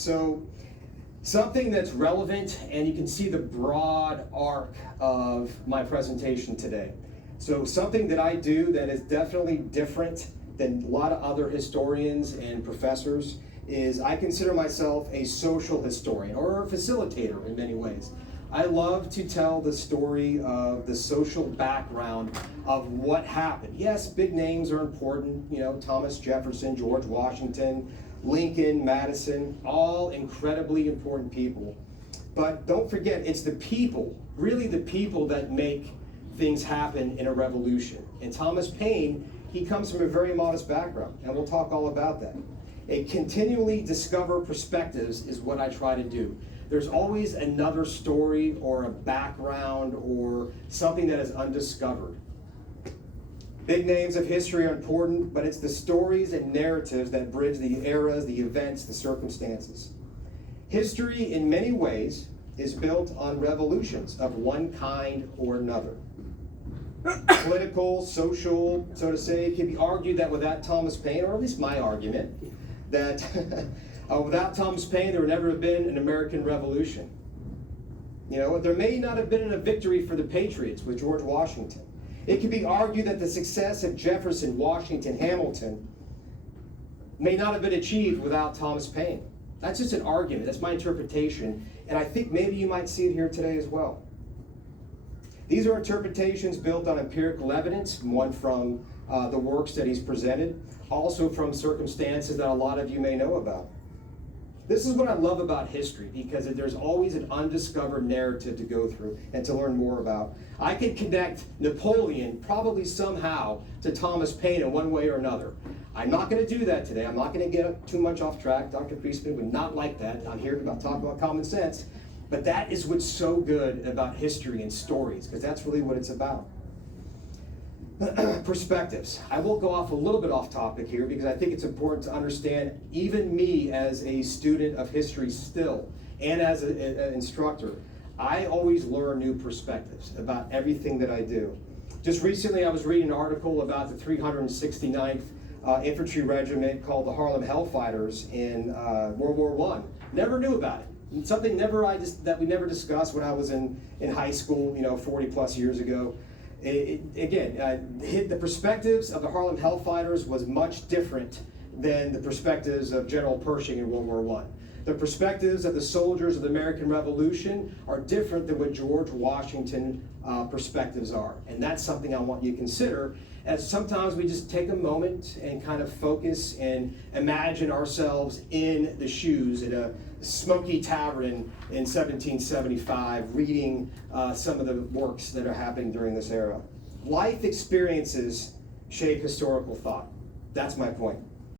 So something that's relevant, and you can see the broad arc of my presentation today. So something that I do that is definitely different than a lot of other historians and professors is I consider myself a social historian or a facilitator in many ways. I love to tell the story of the social background of what happened. Yes, big names are important, Thomas Jefferson, George Washington, Lincoln, Madison, all incredibly important people. But don't forget, it's the people, really the people, that make things happen in a revolution. And Thomas Paine, he comes from a very modest background, and we'll talk all about that. A continually discover perspectives is what I try to do. There's always another story or a background or something that is undiscovered. Big names of history are important, but it's the stories and narratives that bridge the eras, the events, the circumstances. History, in many ways, is built on revolutions of one kind or another. Political, social, so to say, it can be argued that without Thomas Paine, or at least my argument, that without Thomas Paine, there would never have been an American Revolution. There may not have been a victory for the Patriots with George Washington. It can be argued that the success of Jefferson, Washington, Hamilton may not have been achieved without Thomas Paine. That's just an argument. That's my interpretation. And I think maybe you might see it here today as well. These are interpretations built on empirical evidence, one from the works that he's presented, also from circumstances that a lot of you may know about. This is what I love about history, because there's always an undiscovered narrative to go through and to learn more about. I could connect Napoleon probably somehow to Thomas Paine in one way or another. I'm not going to do that today. I'm not going to get too much off track. Dr. Priestman would not like that. I'm here to talk about common sense. But that is what's so good about history and stories, because that's really what it's about. Perspectives. I will go off a little bit off topic here because I think it's important to understand, even me as a student of history still, and as an instructor, I always learn new perspectives about everything that I do. Just recently I was reading an article about the 369th Infantry Regiment called the Harlem Hellfighters in World War I. Never knew about it. It's something that we never discussed when I was in high school, 40 plus years ago. The perspectives of the Harlem Hellfighters was much different than the perspectives of General Pershing in World War I. The perspectives of the soldiers of the American Revolution are different than what George Washington perspectives are. And that's something I want you to consider, as sometimes we just take a moment and kind of focus and imagine ourselves in the shoes at a smoky tavern in 1775, reading some of the works that are happening during this era. Life experiences shape historical thought. That's my point.